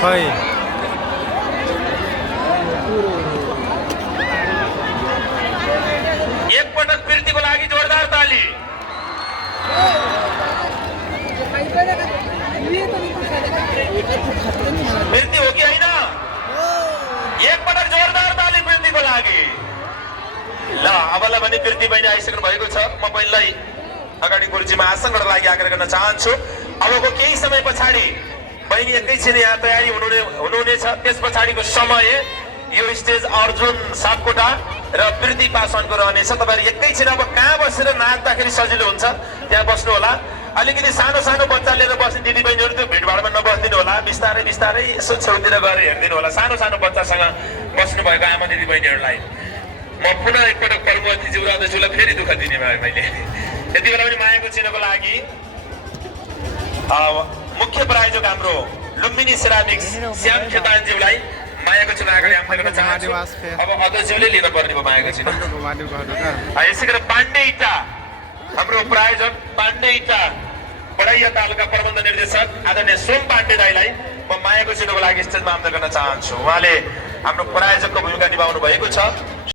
खै एकपटक प्रीतिको लागि जोरदार ताली। प्रीति हो कि होइन? एकपटक जोरदार ताली प्रीतिको लागि। ल अबलाई भने प्रीति बहिनी आइसक्नु भएको छ। म पहिलाई अगाडि कुर्सीमा आसन गर्न लागि आग्रह गर्न चाहन्छु। अबको केही समय पछाडि बहिनी एकैछिन यहाँ तयारी हुनुहुनेछ। त्यस पछाडिको समय यो स्टेज अर्जुन सापकोटा र प्रीति पासवानको रहनेछ। तपाईहरु एकैछिन अब कहाँ बसेर नाच्दाखेरि सजिलो हुन्छ त्यहाँ बस्नु होला। अलिकति सानो सानो बच्चा लिएर बस्ने दिदीबहिनीहरू त्यो भिडभाडमा नबस्दिनु होला। बिस्तारै बिस्तारै यसो छेउतिर गएर हेर्दिनु होला। सानो सानो बच्चासँग बस्नु भएको आमा दिदीबहिनीहरूलाई म पुनः एकपटक प्रमुखज्यू र अध्यक्षलाई फेरि दुःख दिने भए मैले। यति बेला पनि मायाको चिन्हको लागि मुख्य प्रायोजक हाम्रो लुम्बिनी सेरामिक्स श्याम खेतानज्यूलाई मायाको चिन्ह अगाडि आम्न गर्न चाहन्छु। अब अध्यक्षज्यूले लिन पर्ने भयो मायाको चिन्ह। यसै गरी पाण्डे इटा हाम्रो प्रायोजक पाण्डे इटा बडाइया तालुका प्रबन्ध निर्देशक आदरणीय सोम पाण्डे दाईलाई म मायाको चिन्हको लागि स्टेजमा आम्न गर्न चाहन्छु। उहाँले हाम्रो प्रायोजकको भूमिका निभाउनु भएको छ।